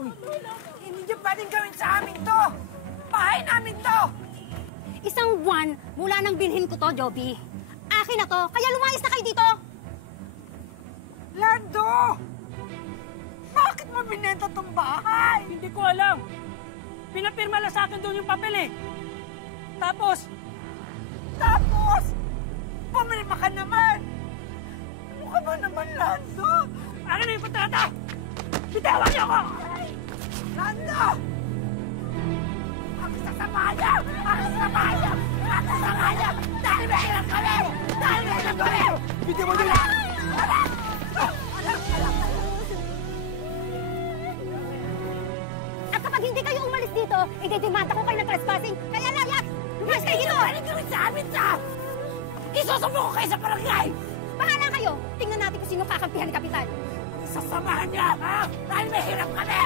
Uy, hindi niyo pwedeng gawin sa amin to! Bahay namin to! Isang buwan mula nang binhin ko to, Joby. Akin na to, kaya lumayas na kayo dito! Lando! Bakit mo binenta tong bahay? Hindi ko alam. Pinapirma lang sa akin doon yung papel eh. Tapos, pumirma ka naman! Ano ka ba naman, Lando? ano na yung kontrata? Bitawan niyo ako! Lando! Ang sasama niya! Ang sasama niya! Ang sasama niya! Dahil may hirap kami! Dahil may hirap kami! Hindi mo nila! At kapag hindi kayo umalis dito, idedemanda ko kayo ng trespassing. Kaya layas! Lumayas kayo dito! Hindi gawin sa amin sa! Isusumbong ko kayo sa barangay! Bahala kayo! Tingnan natin kung sino kakampihan ni Kapitan. Sasamahan niya, ha? Dahil may hirap kami!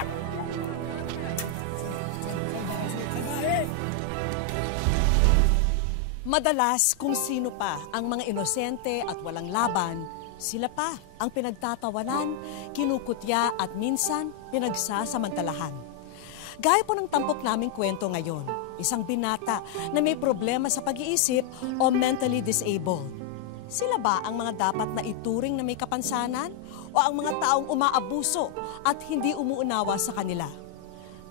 Madalas, kung sino pa ang mga inosente at walang laban, sila pa ang pinagtatawanan, kinukutya at minsan pinagsasamantalahan. Gaya po ng tampok naming kwento ngayon, isang binata na may problema sa pag-iisip o mentally disabled. Sila ba ang mga dapat na ituring na may kapansanan o ang mga taong umaabuso at hindi umuunawa sa kanila?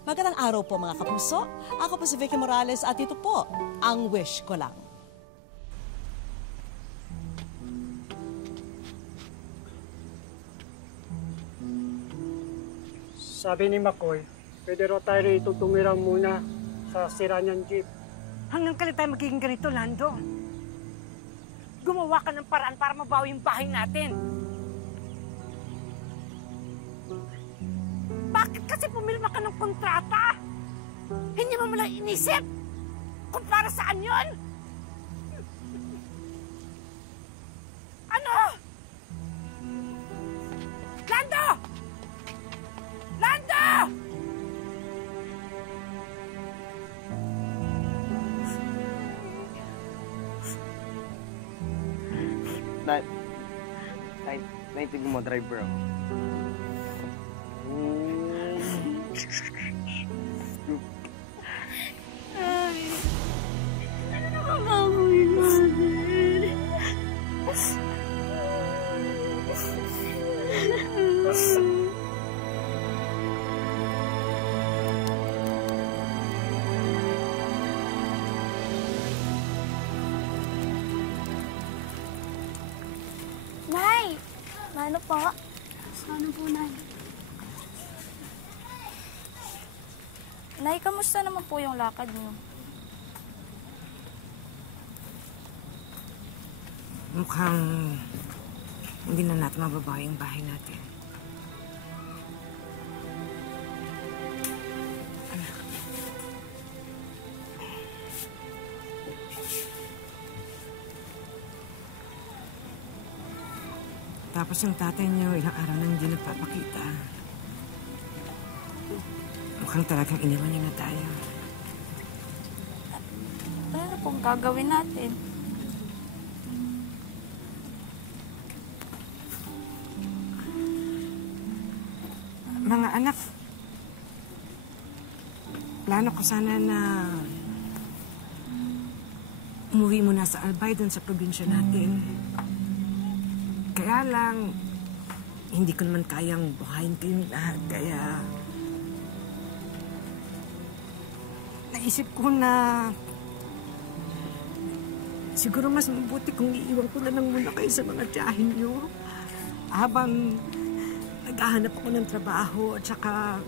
Magandang araw po mga kapuso. Ako po si Vicky Morales at ito po ang Wish Ko Lang. Sabi ni McCoy, pwede raw tayo rito tumira muna sa sira niyang jeep. Hanggang kailan tayo magiging ganito, Lando? Gumawa ka ng paraan para mabawi yung bahay natin. Bakit kasi pumilma ka ng kontrata? Hindi mo malang inisip kung para saan yun? Ano? Lando! Lando! Naitigil mo, driver ako. Ano na gagawin natin? Nay! Ano po? Ano po, Nay? Nay, kamusta naman po yung lakad niyo? Mukhang hindi na natin mababawi yung bahay natin. Tapos yung tatay niyo, ilang araw na hindi nagpapakita. Mukhang talagang iniwan niya na tayo. Ano pong gagawin natin? Mga anak, plano ko sana na umuwi muna sa Albay doon sa probinsya natin. Kaya lang, hindi ko naman kayang buhayin kayong lahat. Kaya, naisip ko na siguro mas mabuti kung iiwan ko na lang muna kayo sa mga tiyahin niyo. Habang naghahanap ako ng trabaho at saka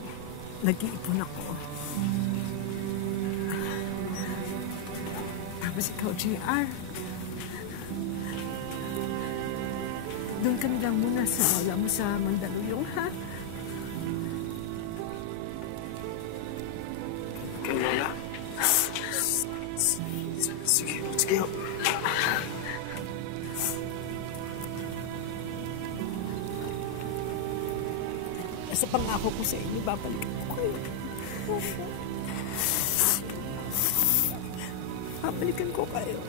nag-iipon ako. Tapos ikaw, JR, doon ka nilang muna sa wala mo sa Mandaluyong, ha? Kay Lola? Sige, sige. Sa pangako ko sa inyo, babalikan ko kayo. Babalikan ko kayo.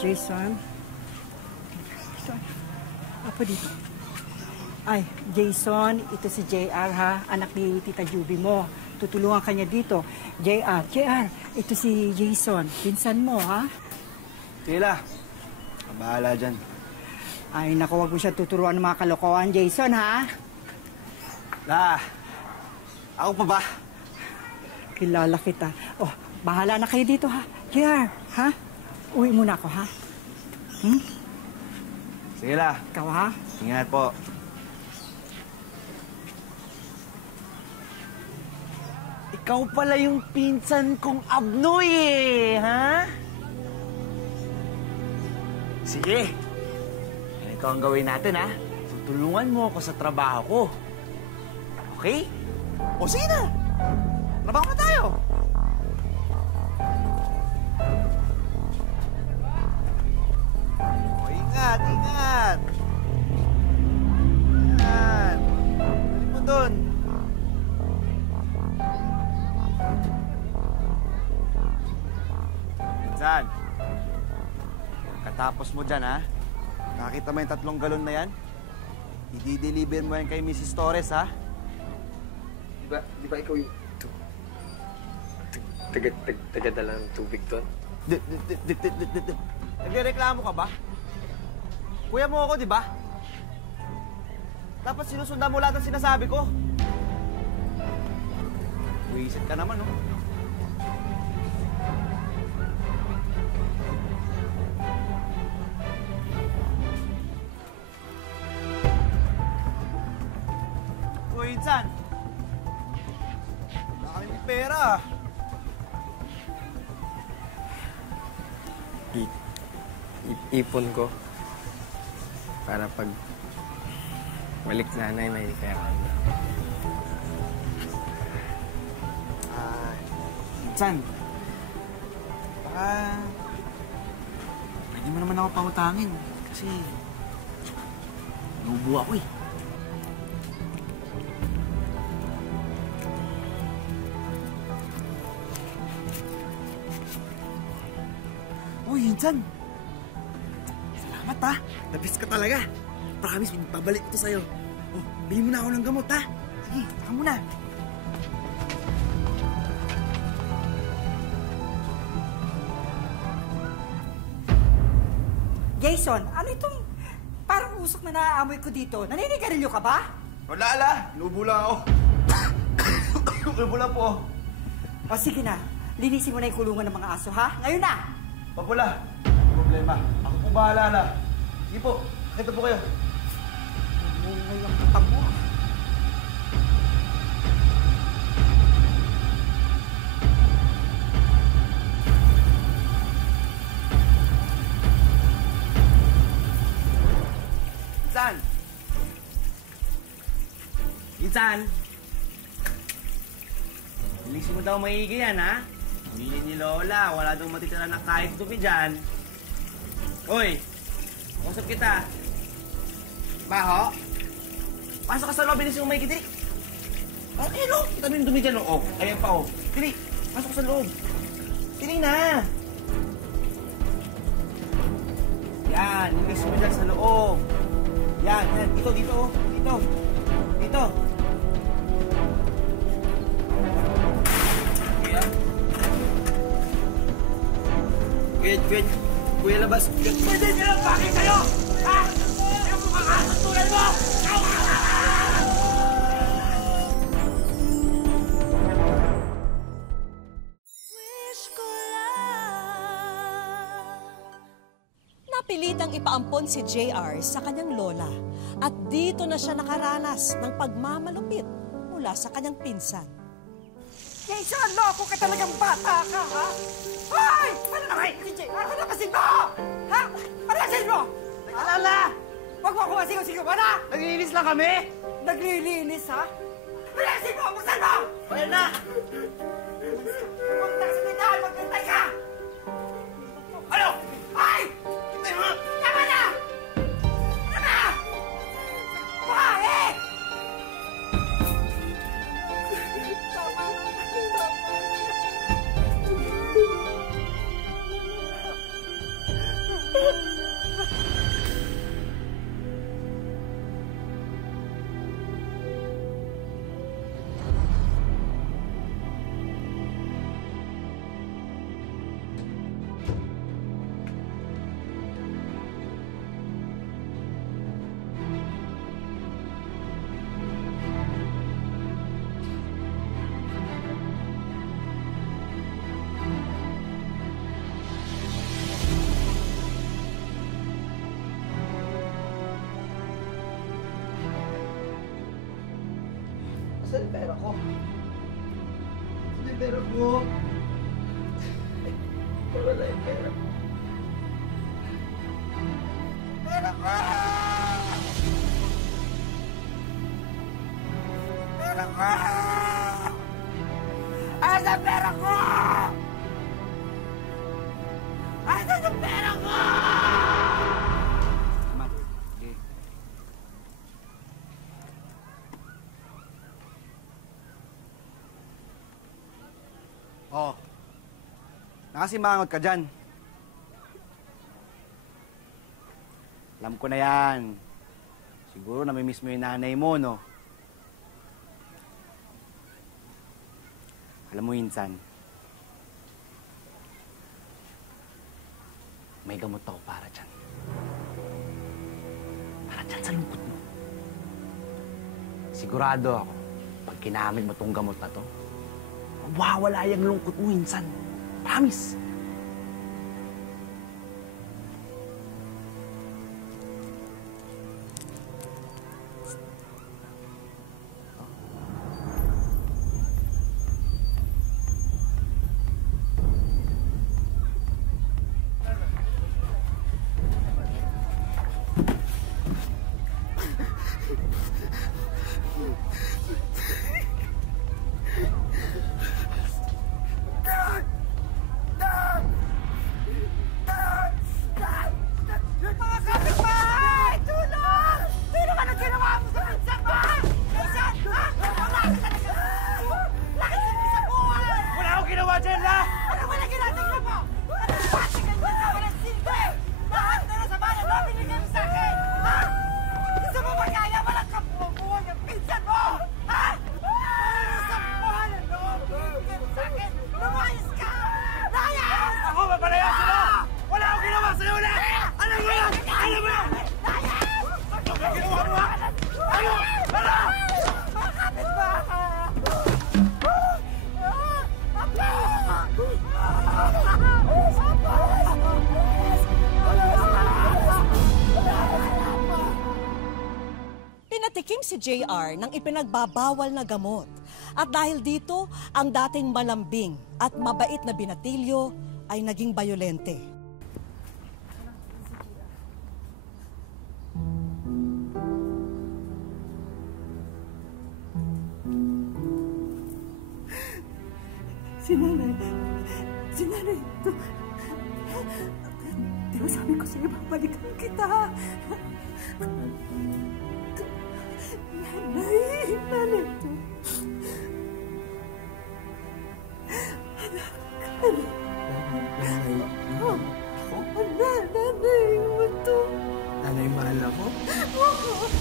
Jason. Apa dito? Ay, Jason, ito si JR ha, anak ni Tita Juby mo. Tutulungan kanya dito. JR, ito si Jason, pinsan mo ha. Tila, bahala dyan. Ay, naku, wag mo siya tuturuan ng mga kalokohan, Jason ha. Ako pa ba? Kilala kita. Oh, bahala na kayo dito ha. JR, ha? Uwi muna ako ha. Sige la. Ikaw ha? Ingat po. Ikaw pala yung pinsan kong Abnoy eh, ha? Sige. Ito ang gawin natin, ha? Tutulungan mo ako sa trabaho ko. Okay? O sige na. Trabaho na tayo. O, ingat, ingat. Ingat. Balik mo dun. Minsan, katapos mo dyan, ha? Nakakita mo yung 3 galon na yan? I-deliver mo yan kay Mrs. Torres, ha? Di ba ikaw yung taga-dala ng tubig doon? Nagrereklamo ka ba? Kuya mo ako, di ba? Dapat sinusundan mo lahat ng sinasabi ko. Wisit ka naman, no? Uy, Insan! Wala kami may pera. Ipon ko para pag balik nanay may pera. Insan, baka pwede mo naman ako pautangin kasi nubo ako eh. Uy, Insan! Salamat ha! The best ka talaga! Promise, pabalik ito sa'yo. Oh, bili mo na ako ng gamot ha! Sige, saka muna! Jason, ano itong parang usok na naaamoy ko dito? Naninigarilyo ka ba? Wala, ala! Nubo lang ako. Nubo lang po. O sige na, linisin mo na yung kulungan ng mga aso ha? Ngayon na! Papula, problema. Ako po bahala na. Sige po, nakita po kayo. Mungay ang mata mo. Insan! Insan! Bilisin mo daw maigi yan, ha? Hindi ni Lola, wala daw matitira na kahit dumi dyan. Uy! Usap kita. Baho? Pasok ka sa loob, bilisin mo maigi, dili. Ay, no? Kita mo yung dumi dyan, oh. Ayan pa, oh. Dili, pasok ka sa loob. Dili na. Yan, bilisin mo dyan sa loob. Yan, yan. Dito, dito, oh. Dito. Dito. Kuya Labas. Pwede nilang bakit kayo! Ha? Yung mga kasatulan mo! Napilitang ipaampon si JR sa kanyang lola at dito na siya nakaranas ng pagmamalupit mula sa kanyang pinsan. Jason, loko ka talagang bata ka, ha? Hoy! Ano na kayo? DJ, ano na kasi mo? Ha? Ano na kasi mo? Alala! Huwag mo ako masigaw-sigaw, na! Naglilinis lang kami! Naglilinis, ha? Ano na kasi mo? Buksan mo! Ayan na! Huwag na sa tindahan, maghintay ka! Ano? Ay! Tama na! Tama na! Bahay! Saan yung pera ko? Saan yung pera ko? Wala yung pera. Pera ko! Pera ko! Asan ang pera ko? Asan ang pera ko? Mat, okay. Oh. Nakasimangot ka dyan. Alam ko na yan. Siguro namimiss mo yung nanay mo, no? Alam mo, Insan, may gamot ako para dyan. Para dyan sa lungkot mo. Sigurado ako, pag kinamit mo tong gamot na to, mawawala yung lungkot mo, Insan. Promise. Pinatikim si JR ng ipinagbabawal na gamot. At dahil dito, ang dating malambing at mabait na binatilyo ay naging bayolente. Si nanay ito. Diba sabi ko sa'yo, babalikan kita. Nanay ito. Nanay mo ito. Nanay, mahal ako?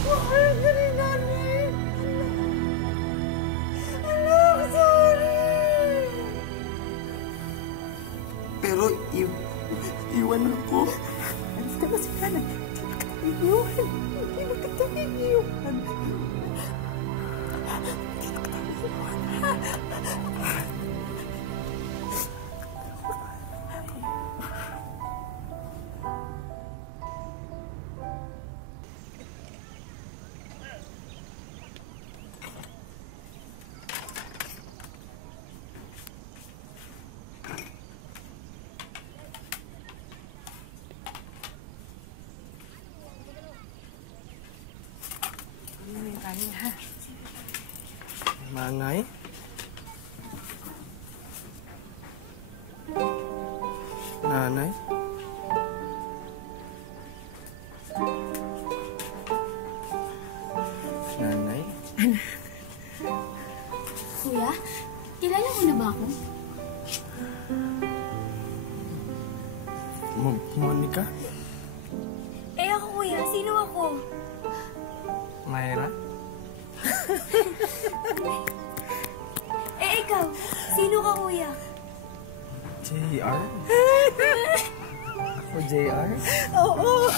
Mahal ka rin, nanay. Anak, sorry. Pero iwan ako. Alis ka na si nanay. Hindi na kita iiwan. Manay? Nanay? Nanay? Kuya, kilala mo na ba ako? Monica? Eh ako, kuya. Sino ako? Mayra? Eh ikaw, sino ka, kuya? JR? Ako JR? Oo.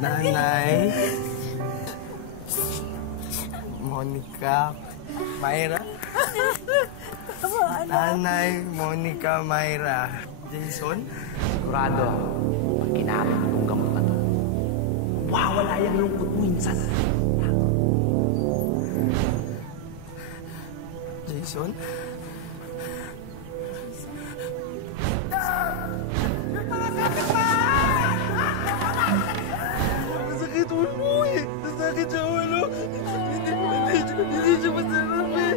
Nanay? Monica? Mayra? Nanay, Monica, Mayra. Jason? Sigurado ako, pag kinamit mo tong gamot na to, mawawala yung lungkot mo, Insan. Jason? Masakit ulo eh. Masakit sa ulo. Hindi siya masarap eh.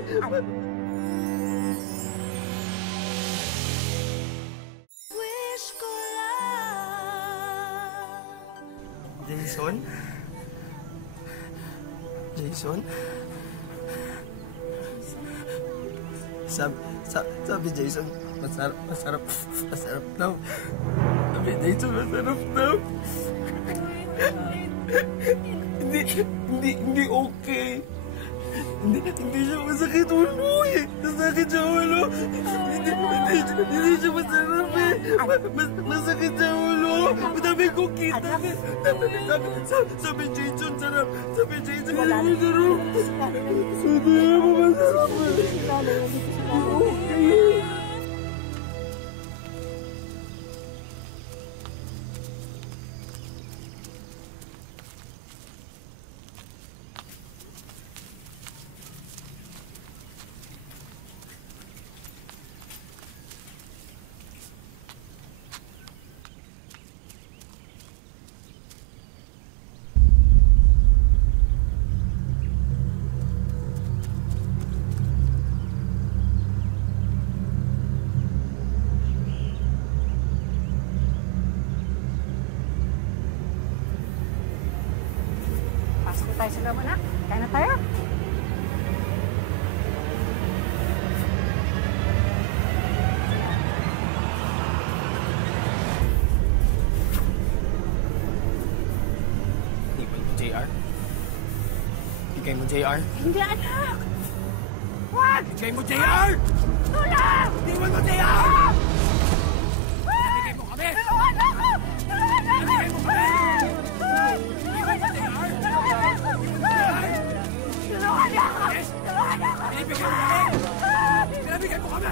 Wish ko lang. Jason? Jason? Sabi Jason, masarap daw. Sabi Jason, masarap daw. Hindi okay. Hindi siya masakit ulo eh. Masakit sa ulo. Hindi siya masarap eh. Masakit sa ulo. Madami kong kita. Sabi Jason, sarap. Sabi Jason, masarap. Hindi masarap eh. Okay. Pasok na tayo sa loob, anak. Kain na tayo. Iwan mo, JR. Bigay mo, JR. Hindi, anak! Wag! Bigay mo, JR! Tulong! Iwan mo, JR! Bigay mo kami! Tulungan ako! Tulungan ako! Bigay mo kami! Tulungan ako! Tulungan ako! Binibigyan mo kami! Binibigyan mo kami!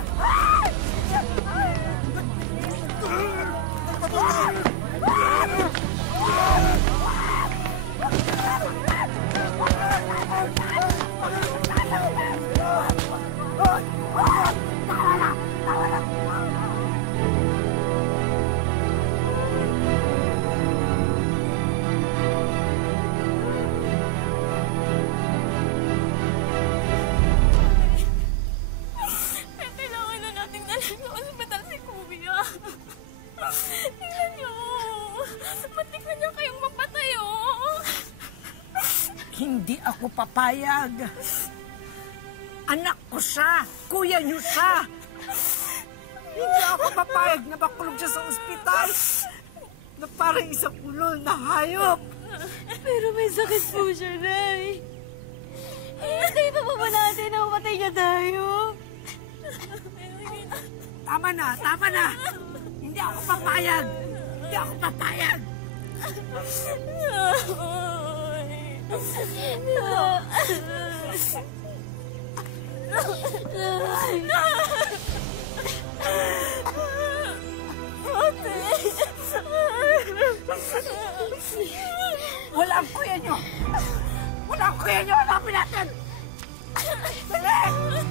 Kailangan na nating dalhin sa ospital si Kuya. Tingnan niyo. Matik na niya kayong mapatay, oh. Hindi ako papayag. Anak ko siya. Kuya niyo siya. Hindi ako papayag na makulong siya sa ospital. Na parang isang ulol na hayop. Pero may sakit po siya, Nay. Hindi pa ba natin na umatay niya tayo? Tama na, tama na. Hindi ako papayag. Hindi ako papayag. Wala ang kuya niyo. Wala ang kuya niyo. Hanapin natin. Dali!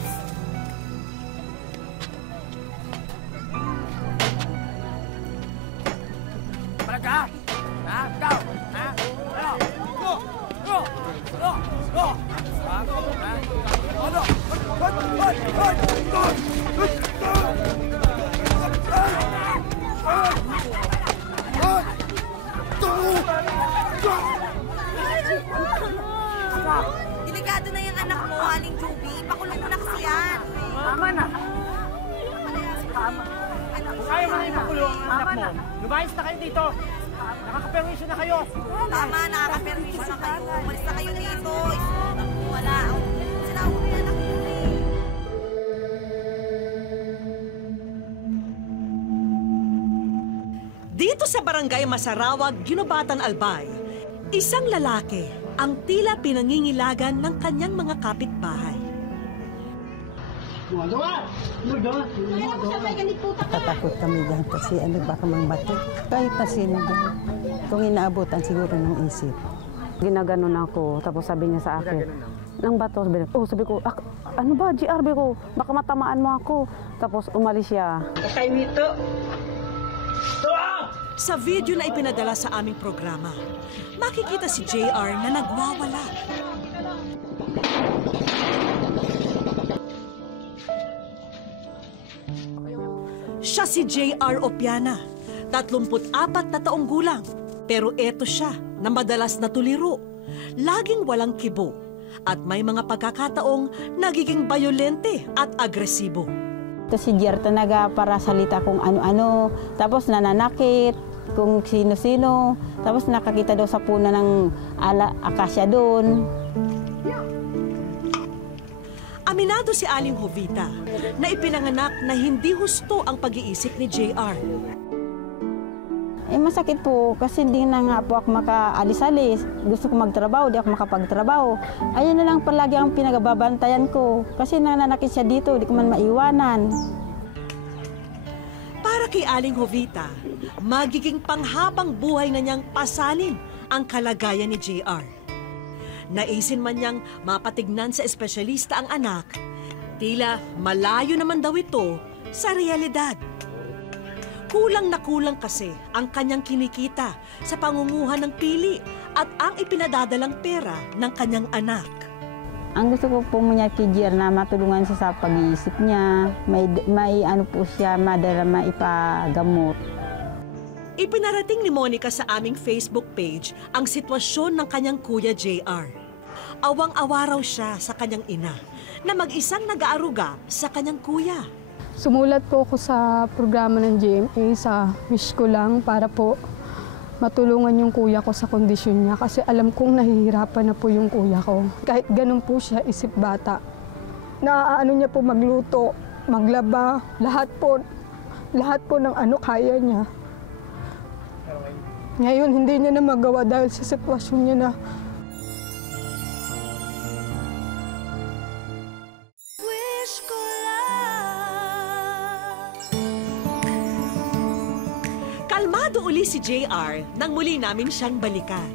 Malaga! Ha? Ikaw! Ha? Ano? Go! Go! Go! Go! Ha? Ha? Ano? Delikado na yung anak mo, Aling Juby. Pakulong mo na kasi yan. Tama na. Tama. Kaya mo na ipakulong ang anak mo. Lumayas na kayo dito. Nakaka-permission na kayo. Tama, nakaka-permission na kayo. Umalis na kayo dito. Wala. Sinawa mo yung anak mo. Dito sa barangay Masarawag, Ginobatan, Albay, isang lalaki ang tila pinangingilagan ng kanyang mga kapitbahay. Tatakot kami dyan kasi baka mangbato. Kahit na sino dyan. Kung inaabutan siguro ng isip. Ginaganon ako, tapos sabi niya sa akin, ng bato. Sabi ko, ano ba, GR, sabi ko, baka matamaan mo ako. Tapos umalis siya. Sa video na ipinadala sa aming programa, makikita si JR na nagwawala. Siya si JR Opiana, 34 na taong gulang. Pero eto siya na madalas na tuliro, laging walang kibo, at may mga pagkakataong nagiging bayolente at agresibo. Ito si JR talaga para salita kung ano-ano, tapos nananakit kung sino-sino, tapos nakakita daw sa puno ng akasya doon. Aminado si Aling Jovita na ipinanganak na hindi husto ang pag-iisip ni JR. Masakit po kasi hindi na nga po ako makaalis-alis. Gusto ko magtrabaho, di ako makapagtrabaho. Ayun na lang palagi ang pinagababantayan ko kasi nananakit siya dito, di ko man maiwanan. Para kay Aling Jovita, magiging panghabang buhay na niyang pasalin ang kalagayan ni JR. Naisin man niyang mapatignan sa espesyalista ang anak, tila malayo naman daw ito sa realidad. Kulang na kulang kasi ang kanyang kinikita sa pangunguha ng pili at ang ipinadadalang pera ng kanyang anak. Ang gusto ko po muna kay JR na matulungan siya sa pag-iisip niya, may ano po siya, madala maipagamot. Ipinarating ni Monica sa aming Facebook page ang sitwasyon ng kanyang kuya JR. Awang-awa raw siya sa kanyang ina na mag-isang nag-aaruga sa kanyang kuya. Sumulat po ako sa programa ng GMA sa wish ko lang para po matulungan yung kuya ko sa kondisyon niya kasi alam kong nahihirapan na po yung kuya ko. Kahit ganun po siya, isip bata. Naaano niya po magluto, maglaba, lahat po ng ano kaya niya. Ngayon, hindi niya na magawa dahil sa sitwasyon niya na kalmado uli si JR nang muli namin siyang balikan.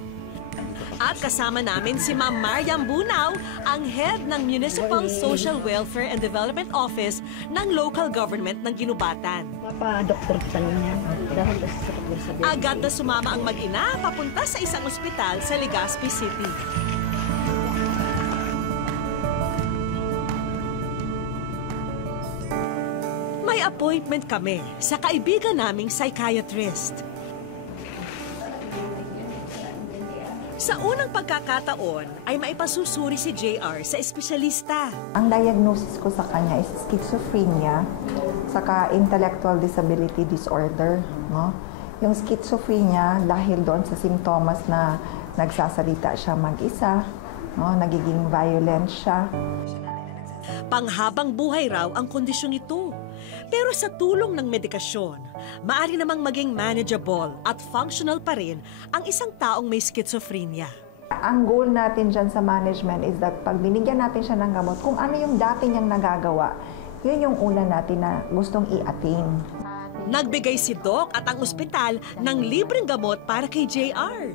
At kasama namin si Ma'am Mariam Bunaw, ang head ng Municipal Social Welfare and Development Office ng local government ng Ginubatan. Papa-doktor ka niya. Agad na sumama ang mag-ina papunta sa isang ospital sa Legazpi City. May appointment kami sa kaibigan naming psychiatrist. Sa unang pagkakataon ay maipasusuri si JR sa espesyalista. Ang diagnosis ko sa kanya is schizophrenia, saka intellectual disability disorder. No? Yung schizophrenia dahil doon sa simptomas na nagsasalita siya mag-isa, no? Nagiging violent siya. Panghabang buhay raw ang kondisyong ito. Pero sa tulong ng medikasyon, maaari namang maging manageable at functional pa rin ang isang taong may schizophrenia. Ang goal natin dyan sa management is that pag binigyan natin siya ng gamot, kung ano yung dati niyang nagagawa, yun yung una natin na gustong i-attain. Nagbigay si Doc at ang ospital ng libreng gamot para kay JR.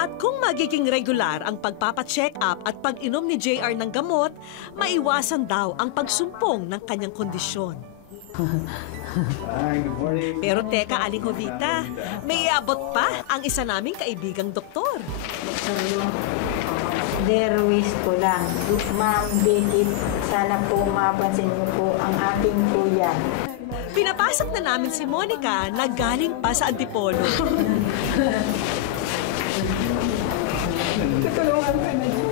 At kung magiging regular ang pagpapacheck up at pag-inom ni JR ng gamot, maiwasan daw ang pagsumpong ng kanyang kondisyon. Pero teka, Aling Jovita, may iabot pa ang isa naming kaibigang doktor. Dear wish ko lang, Ma'am Becky, sana po mapansin niyo po ang aking kuya. Pinapasok na namin si Monica na galing pa sa Antipolo. Tutulungan ka na niyo.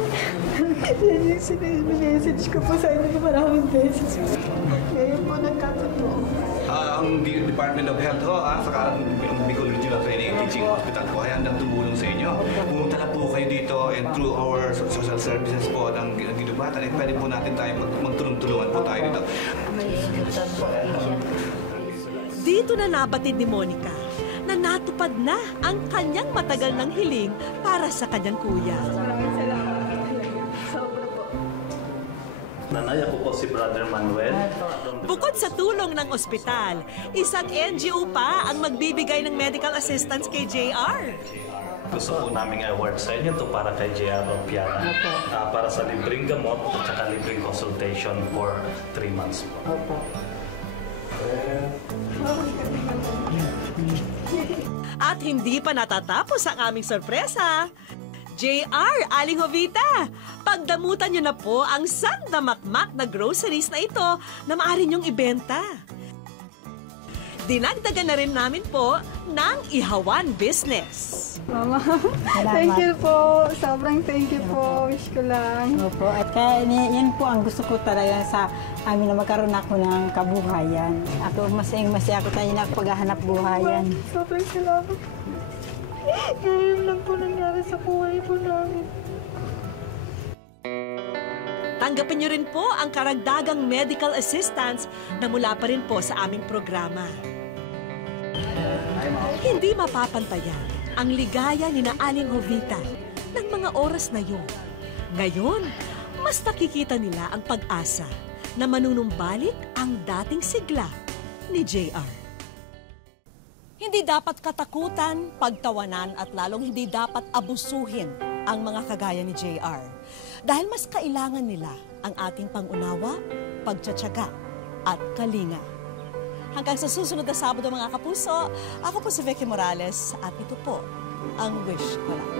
Sinimessage ko po sa inyo maraming beses. Ngayon po nagkatotoo. Ang Department of Health saka ang Bicol Regional Training and Teaching Hospital po ay handang tumulong sa inyo. Pumunta na po kayo dito and through our social services po ng Ginubatan, pwede po natin tayo magtulong-tulungan po tayo dito. Dito na nabatid ni Monica na natupad na ang kanyang matagal ng hiling para sa kanyang kuya. Nanay, ako po si Brother Manuel. Bukod sa tulong ng ospital, isang NGO pa ang magbibigay ng medical assistance kay JR. Gusto po namin award sa inyo to para kay JR Opiana. Para sa libreng gamot at saka libreng consultation for 3 months po. Opo. At hindi pa natatapos ang aming sorpresa. JR, Aling Jovita, pagdamutan niyo na po ang sandamakmak na groceries na ito na maaari niyong ibenta. Dinagdagan na rin namin po ng ihawan business. Mama, thank you po. Sobrang thank you po. Wish ko lang. Opo, at kaya yan po ang gusto ko talaga sa amin na magkaroon ako ng kabuhayan. Ako masaya ako tayo na paghahanap buhayan. Sobrang salamat. Ngayon lang po nangyari sa buhay po namin. Tanggapin niyo rin po ang karagdagang medical assistance na mula pa rin po sa aming programa. Hindi mapapantayan ang ligaya ni Aling Jovita ng mga oras na yun. Ngayon, mas nakikita nila ang pag-asa na manunumbalik ang dating sigla ni JR. Hindi dapat katakutan, pagtawanan at lalong hindi dapat abusuhin ang mga kagaya ni JR. Dahil mas kailangan nila ang ating pangunawa, pagtsatsaga at kalinga. Hanggang sa susunod na Sabado mga kapuso, ako po si Vicky Morales at ito po ang Wish Ko Lang.